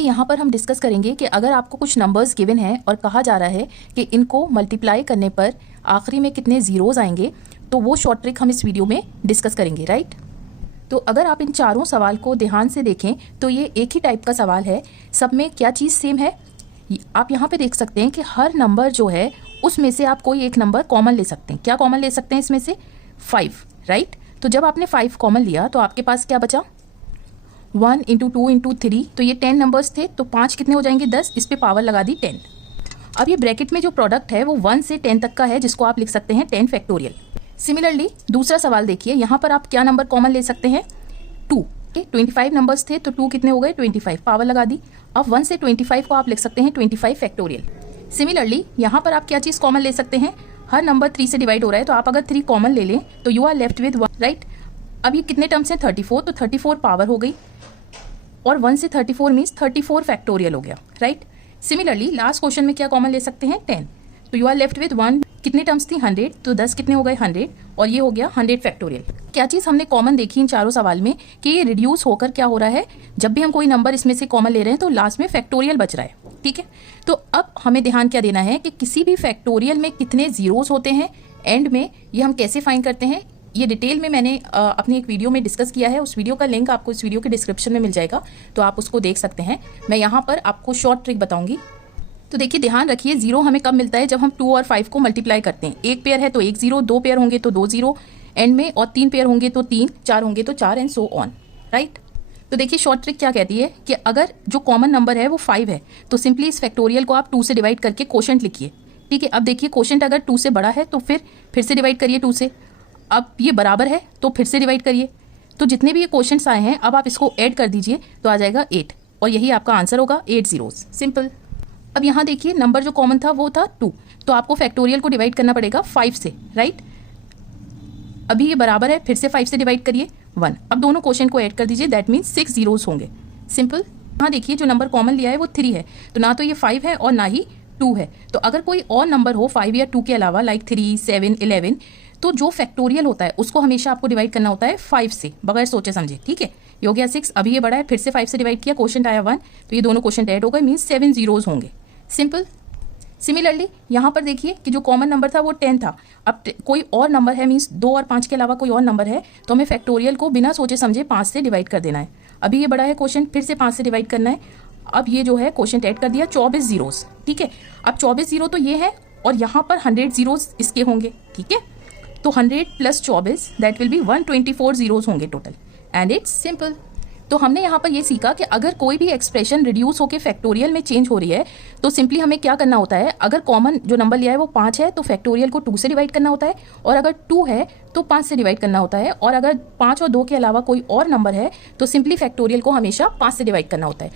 देखिए यहाँ पर हम डिस्कस करेंगे कि अगर आपको कुछ नंबर्स गिवन हैं और कहा जा रहा है कि इनको मल्टीप्लाई करने पर आखिरी में कितने ज़ीरोज़ आएंगे, तो वो शॉर्ट ट्रिक हम इस वीडियो में डिस्कस करेंगे, राइट। तो अगर आप इन चारों सवाल को ध्यान से देखें तो ये एक ही टाइप का सवाल है। सब में क्या चीज़ सेम है, आप यहाँ पे देख सकते हैं कि हर नंबर जो है उसमें से आप कोई एक नंबर कॉमन ले सकते हैं। क्या कॉमन ले सकते हैं इसमें से? 5, राइट। तो जब आपने 5 कॉमन लिया तो आपके पास क्या बचा? 1 इंटू 2 इंटू 3, तो ये 10 नंबर्स थे, तो 5 कितने हो जाएंगे? 10। इस पर पावर लगा दी 10। अब ये ब्रैकेट में जो प्रोडक्ट है वो 1 से 10 तक का है, जिसको आप लिख सकते हैं 10 फैक्टोरियल। सिमिलरली दूसरा सवाल देखिए, यहाँ पर आप क्या नंबर कॉमन ले सकते हैं? 2। 25 नंबर्स थे तो 2 कितने हो गए? 25, पावर लगा दी। अब 1 से 25 को आप लिख सकते हैं 25 फैक्टोरियल। सिमिलरली यहाँ पर आप क्या चीज़ कॉमन ले सकते हैं? हर नंबर 3 से डिवाइड हो रहा है, तो आप अगर 3 कॉमन ले लें तो you are left with 1, right. अब ये कितने टर्म्स हैं? 34, तो 34 पावर हो गई, और 1 से 34 मीन्स 34 फैक्टोरियल हो गया, राइट। सिमिलरली लास्ट क्वेश्चन में क्या कॉमन ले सकते हैं? 10, तो यू आर लेफ्ट विद 1। कितने टर्म्स थी? 100, तो 10 कितने हो गए? 100, और ये हो गया 100 फैक्टोरियल। क्या चीज़ हमने कॉमन देखी इन चारों सवाल में कि ये रिड्यूस होकर क्या हो रहा है, जब भी हम कोई नंबर इसमें से कॉमन ले रहे हैं तो लास्ट में फैक्टोरियल बच रहा है, ठीक है। तो अब हमें ध्यान क्या देना है कि किसी भी फैक्टोरियल में कितने जीरोस होते हैं एंड में, ये हम कैसे फाइंड करते हैं, ये डिटेल में मैंने अपनी एक वीडियो में डिस्कस किया है। उस वीडियो का लिंक आपको इस वीडियो के डिस्क्रिप्शन में मिल जाएगा, तो आप उसको देख सकते हैं। मैं यहाँ पर आपको शॉर्ट ट्रिक बताऊंगी। तो देखिए ध्यान रखिए, 0 हमें कब मिलता है? जब हम 2 और 5 को मल्टीप्लाई करते हैं। एक पेयर है तो 1 0, 2 पेयर होंगे तो 2 0 एंड में, और 3 पेयर होंगे तो 3, 4 होंगे तो 4 एंड सो ऑन, राइट। तो देखिए शॉर्ट ट्रिक क्या कहती है कि अगर जो कॉमन नंबर है वो 5 है तो सिंपली इस फैक्टोरियल को आप 2 से डिवाइड करके कोशेंट लिखिए, ठीक है। अब देखिए कोशेंट अगर 2 से बड़ा है तो फिर से डिवाइड करिए 2 से। अब ये बराबर है तो फिर से डिवाइड करिए। तो जितने भी ये क्वेश्चंस आए हैं अब आप इसको ऐड कर दीजिए तो आ जाएगा 8, और यही आपका आंसर होगा, 8 जीरोस, सिंपल। अब यहाँ देखिए नंबर जो कॉमन था वो था 2, तो आपको फैक्टोरियल को डिवाइड करना पड़ेगा 5 से, राइट। अभी ये बराबर है, फिर से 5 से डिवाइड करिए 1। अब दोनों क्वेश्चन को ऐड कर दीजिए, दैट मीन्स 6 जीरोस होंगे, सिंपल। यहाँ देखिए जो नंबर कॉमन लिया है वो 3 है, तो ना तो ये 5 है और ना ही 2 है। तो अगर कोई और नंबर हो 5 या 2 के अलावा, लाइक 3, 7, 11, तो जो फैक्टोरियल होता है उसको हमेशा आपको डिवाइड करना होता है 5 से, बगैर सोचे समझे, ठीक है। ये हो गया 6, अभी ये बड़ा है, फिर से 5 से डिवाइड किया, क्वेश्चन आया 1, तो ये दोनों क्वेश्चन ऐड हो गए, मीन्स 7 जीरोस होंगे, सिंपल। सिमिलरली यहाँ पर देखिए कि जो कॉमन नंबर था वो 10 था। अब कोई और नंबर है, मीन्स 2 और 5 के अलावा कोई और नंबर है, तो हमें फैक्टोरियल को बिना सोचे समझे 5 से डिवाइड कर देना है। अभी ये बड़ा है क्वेश्चन, फिर से 5 से डिवाइड करना है। अब ये जो है क्वेश्चन ऐड कर दिया 24 जीरोस, ठीक है। अब 24 जीरो तो ये है, और यहाँ पर 100 जीरोस इसके होंगे, ठीक है। तो 100 + 24 दैट विल बी 124 जीरोस होंगे टोटल, एंड इट्स सिंपल। तो हमने यहाँ पर ये सीखा कि अगर कोई भी एक्सप्रेशन रिड्यूस होकर फैक्टोरियल में चेंज हो रही है तो सिंपली हमें क्या करना होता है, अगर कॉमन जो नंबर लिया है वो 5 है तो फैक्टोरियल को 2 से डिवाइड करना होता है, और अगर 2 है तो 5 से डिवाइड करना होता है, और अगर 5 और 2 के अलावा कोई और नंबर है तो सिंपली फैक्टोरियल को हमेशा 5 से डिवाइड करना होता है।